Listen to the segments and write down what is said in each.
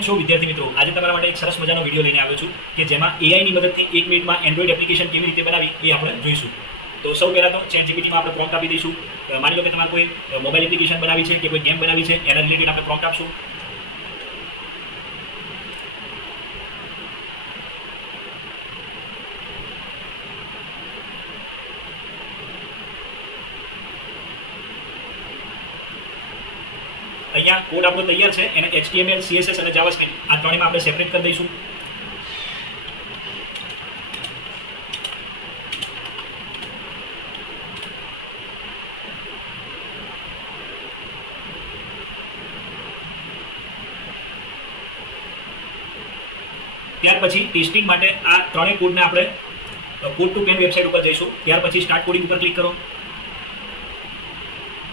છો વિદ્યાર્થી મિત્રો, આજે તમારા માટે એક સરસ મજાનો વિડીયો લઈને આવ્યો છું કે જેમાં એઆઈની મદદથી 1 મિનિટમાં એન્ડ્રોઈડ એપ્લિકેશન કેવી રીતે બનાવી એ આપણે જોઈશું. તો સૌ પહેલાં તો ChatGPTમાં આપણે પ્રોમ્પ્ટ આપી દઈશું. માની લો કે તમારે કોઈ મોબાઈલ એપ્લિકેશન બનાવી છે કે કોઈ ગેમ બનાવી છે, એના રિલેટેડ આપણે પ્રોમ્પ્ટ આપશું. અહીંયા કોડ આપણો તૈયાર છે, એને HTML, CSS અને જાવાસ્ક્રિપ્ટ આ ત્રણેયમાં આપણે સેપરેટ કરી દઈશું. ત્યાર પછી ટેસ્ટિંગ માટે આ ત્રણેય કોડને આપણે કોડ ટુ પેન વેબસાઇટ ઉપર જઈશું. ત્યાર પછી સ્ટાર્ટ કોડિંગ ઉપર ક્લિક કરો.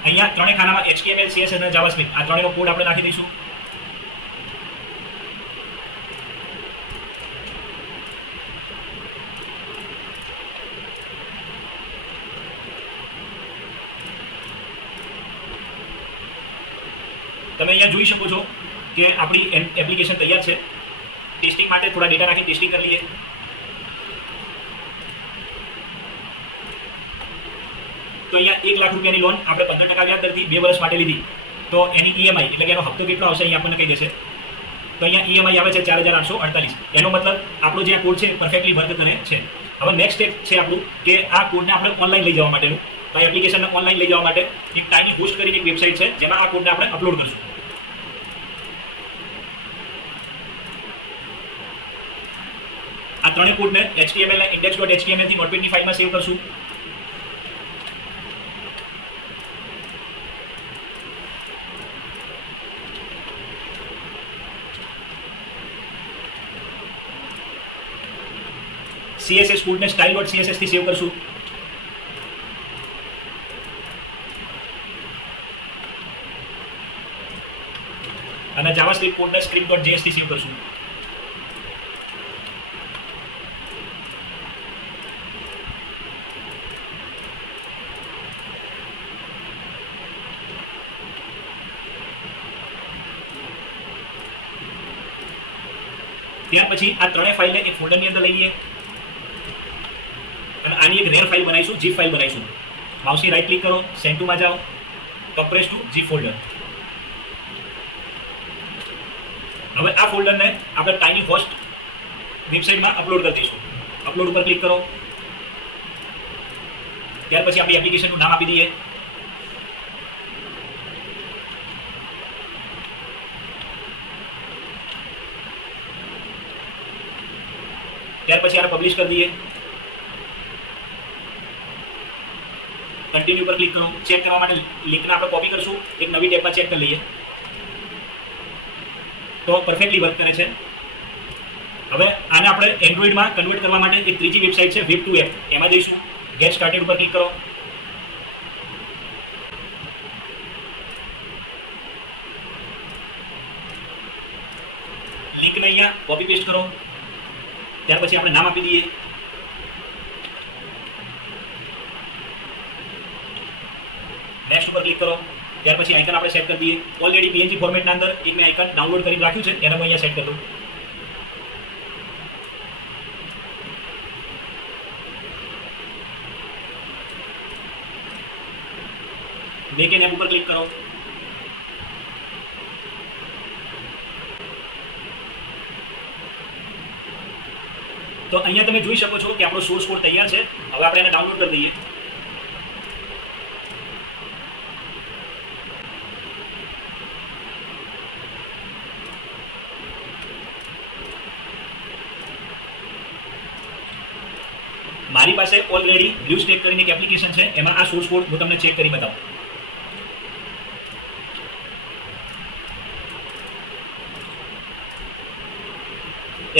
અહીંયા ત્રણેય ખાનામાં HTML, CSS અને જાવાસ્ક્રિપ્ટ આ ત્રણેયનો કોડ આપણે નાખી દઈશું. તમે અહીંયા જોઈ શકો છો કે આપણી એપ્લિકેશન તૈયાર છે. ટેસ્ટિંગ માટે થોડા ડેટા નાખી ટેસ્ટિંગ કરી લઈએ. તો અહીંયા 1 લાખ રૂપિયાની લોન આપણે 15% વ્યાજ દરથી 2 વર્ષ માટે લીધી. તો એની EMI એટલે કે એનો હપ્તો કેટલો આવશે અહીંયા આપણને કહી દેશે. તો અહીંયા EMI આવે છે 4848. એનો મતલબ આપણો જે આ કોડ છે પરફેક્ટલી વર્ક કરે છે. હવે નેક્સ્ટ સ્ટેપ છે આપણું કે આ કોડને આપણે ઓનલાઈન લઈ જવા માટેનું. તો આ એપ્લિકેશનને ઓનલાઈન લઈ જવા માટે એક ટાઈની હોસ્ટ કરીને એક વેબસાઇટ છે જેમાં આ કોડને આપણે અપલોડ કરશું. આ ત્રણેય કોડને HTML અને index.html થી નોટપેડની ફાઇલમાં સેવ કરશું. CSS કોડને style.css થી સેવ કરશું. અને જાવાસ્ક્રિપ્ટ કોડને script.js થી સેવ કરશું. ત્યાર પછી આ ત્રણેય ફાઇલને એક ફોલ્ડરની અંદર લઈ લઈએ અને આની એક રેર ફાઇલ બનાવીશું, zip ફાઇલ બનાવીશું. માઉસની રાઈટ ક્લિક કરો, સેન્ડ ટુમાં જાઓ, કમ્પ્રેસ ટુ zip ફોલ્ડર. હવે આ ફોલ્ડરને આપણે ટાઈની હોસ્ટ વેબસાઇટમાં અપલોડ કરી દઈશું. અપલોડ ઉપર ક્લિક કરો. ત્યાર પછી આપણી એપ્લિકેશનનું નામ આપી દઈએ. ત્યાર પછી આને પબ્લિશ કરી દઈએ. કન્ટિન્યુ પર ક્લિક કરો. ચેક કરવા માટે લિંકને આપણે કોપી કરશું, એક નવી ટેબમાં ચેક કરી લઈએ. તો પરફેક્ટલી વર્ક કરે છે. હવે આને આપણે એન્ડ્રોઈડમાં કન્વર્ટ કરવા માટે એક ત્રીજી વેબસાઇટ છે વેબ ટુ એપ, એમાં જઈશું. ગેટ સ્ટાર્ટેડ ઉપર ક્લિક કરો. લિંકને અહીંયા કોપી પેસ્ટ કરો. ત્યાર પછી આપણે નામ આપી દઈએ. નેક્સ્ટ ઉપર ક્લિક કરો. ત્યાર પછી આઇકન આપણે સેટ કરી દઈએ. ઓલરેડી PNG ફોર્મેટના અંદર એક મેં આઇકન ડાઉનલોડ કરીને રાખ્યું છે, એને હું અહીંયા સેટ કરી દઉં. મેક એન એપ ઉપર ક્લિક કરો. તો અહીંયા તમે જોઈ શકો છો કે આપણો સોર્સ કોડ તૈયાર છે. હવે આપણે એને ડાઉનલોડ કરી દઈએ. મારી પાસે ઓલરેડી બ્લુ સ્ટેક કરીને એક એપ્લિકેશન છે, એમાં આ સોર્સ કોડ હું તમને ચેક કરી બતાવું.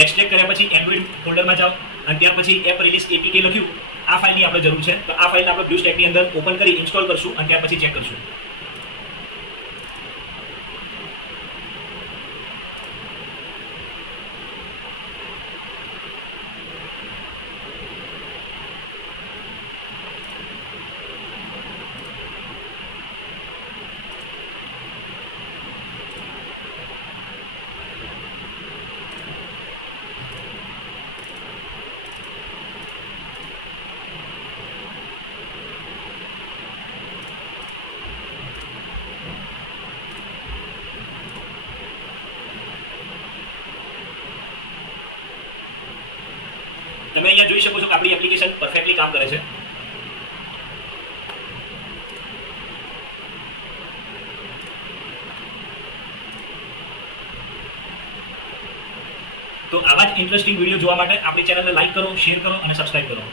એક્સટ્રેક્ટ કર્યા પછી એન્ડ્રોઈડ ફોલ્ડરમાં જાઓ અને ત્યાર પછી એપ રિલીઝ APK લખ્યું, આ ફાઇલની આપણે જરૂર છે. તો આ ફાઇલને આપણે બ્લુ સ્ટેકની અંદર ઓપન કરી ઇન્સ્ટોલ કરશું અને ત્યાર પછી ચેક કરશું. તમે અહીંયા જોઈ શકો છો કે આપણી એપ્લિકેશન પરફેક્ટલી કામ કરે છે. તો આવા જ ઇન્ટરેસ્ટિંગ વિડીયો જોવા માટે આપણી ચેનલને લાઈક કરો, શેર કરો અને સબસ્ક્રાઇબ કરો.